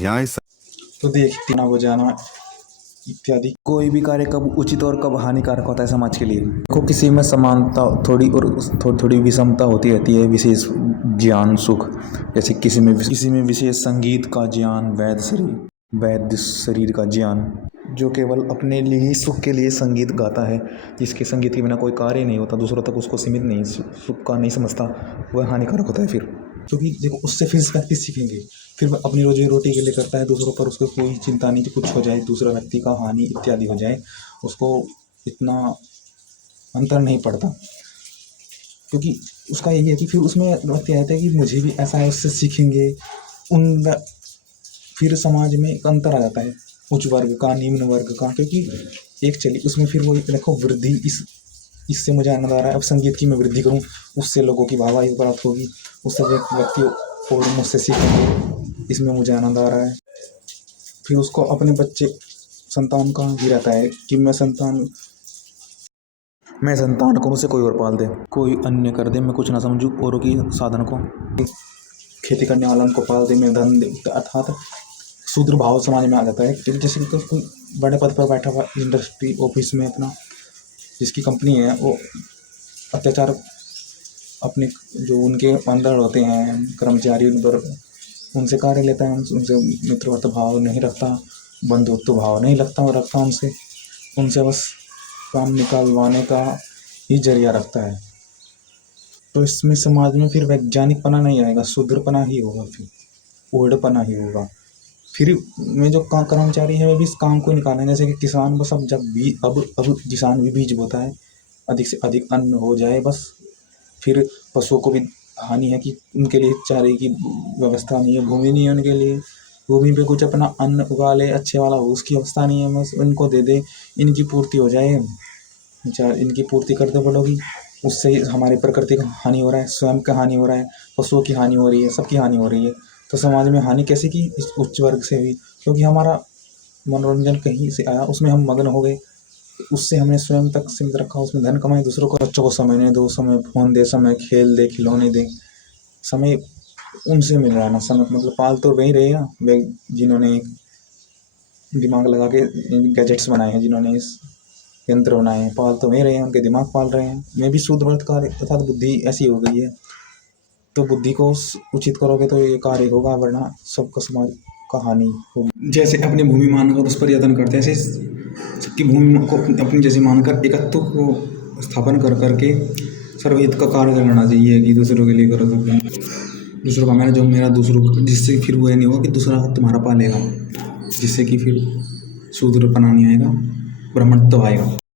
न्याय तो देखते ना बजाना इत्यादि। कोई भी कार्य कब उचित और कब हानिकारक होता है समाज के लिए। देखो किसी में समानता थोड़ी और थोड़ी विषमता होती रहती है। विशेष ज्ञान सुख, जैसे किसी में विशेष संगीत का ज्ञान, वैद्य शरीर का ज्ञान, जो केवल अपने लिए ही सुख के लिए संगीत गाता है, जिसके संगीत के बिना कोई कार्य नहीं होता, दूसरों तक उसको सीमित नहीं, सुख का नहीं समझता, वह हानिकारक होता है फिर। क्योंकि देखो उससे फिर व्यक्ति सीखेंगे, फिर वह अपनी रोजी रोटी के लिए करता है, दूसरों पर उसको कोई चिंता नहीं कि कुछ हो जाए, दूसरा व्यक्ति का हानि इत्यादि हो जाए, उसको इतना अंतर नहीं पड़ता। क्योंकि उसका यही है कि फिर उसमें व्यक्ति कहते हैं कि मुझे भी ऐसा है, उससे सीखेंगे। फिर समाज में एक अंतर आ जाता है उच्च वर्ग का निम्न वर्ग का, क्योंकि एक चलिए उसमें फिर वो देखो वृद्धि इससे मुझे आनंद आ रहा है, अब संगीत की मैं वृद्धि करूँ, उससे लोगों की वाहवाही प्राप्त होगी, उससे व्यक्ति और मुझसे सीखेंगे, इसमें मुझे आनंद आ रहा है। फिर उसको अपने बच्चे संतान का भी रहता है कि मैं संतान को मुझसे कोई और पाल दे, कोई अन्य कर दे, मैं कुछ ना समझूं औरों की साधन को। खेती करने वालों को पाल दे, मैं धन दे, अर्थात शूद्र भाव समाज में आ जाता है। जैसे कि कोई बड़े पद पर बैठा हुआ इंडस्ट्री ऑफिस में अपना जिसकी कंपनी है, वो अत्याचार अपने जो उनके अंदर होते हैं कर्मचारी, उन पर उनसे कार्य लेता है, उनसे मित्रवत भाव नहीं रखता, बंधुत्व भाव नहीं रखता उनसे बस काम निकालवाने का ही जरिया रखता है। तो इसमें समाज में फिर वैज्ञानिकपना नहीं आएगा, शूद्रपना ही होगा, फिर ओढ़पना ही होगा। फिर में जो कर्मचारी है वे भी इस काम को निकालें, जैसे कि किसान बस अब अब किसान भी बीज बोता है, अधिक से अधिक अन्न हो जाए बस। फिर पशुओं को भी हानि है कि उनके लिए चारे की व्यवस्था नहीं है, भूमि नहीं है उनके लिए, भूमि पे कुछ अपना अन्न उगा ले अच्छे वाला हो, उसकी व्यवस्था नहीं है, बस इनको दे दे, इनकी पूर्ति हो जाए, इनकी पूर्ति करते बढ़ोगी, उससे ही हमारी प्रकृति का हानि हो रहा है, स्वयं का हानि हो रहा है, पशुओं की हानि हो रही है, सबकी हानि हो रही है। तो समाज में हानि कैसे की, इस उच्च वर्ग से हुई, क्योंकि हमारा मनोरंजन कहीं से आया, उसमें हम मग्न हो गए, उससे हमने स्वयं तक सीमित रखा, उसमें धन कमाए, दूसरों को बच्चों को समय नहीं दो, समय फ़ोन दे, समय खेल दे, खिलौने दे, समय उनसे मिल रहा है ना, समय मतलब पाल तो वही रहे ना वे जिन्होंने दिमाग लगा के गैजेट्स बनाए हैं, जिन्होंने इस यंत्र बनाए हैं, पाल तो वही रहे हैं, उनके दिमाग पाल रहे हैं। मैं भी शुद्ध वर्त कार्य अर्थात बुद्धि ऐसी हो गई है, तो बुद्धि को उचित करोगे तो ये कार्य होगा, वरना सबका समाज का हानि होगी। जैसे अपनी भूमि मानकर उस पर यत्न करते हैं, ऐसे सबकी भूमि को अपनी जैसे मानकर एकत्व को स्थापन कर करके सर्वहित का कार्य करना चाहिए कि दूसरों के लिए करो, तो दूसरों का मैंने जो मेरा दूसरों, जिससे फिर वो नहीं होगा कि दूसरा तुम्हारा पालेगा, जिससे कि फिर शूद्रपना नहीं आएगा, ब्राह्मणत्व आएगा।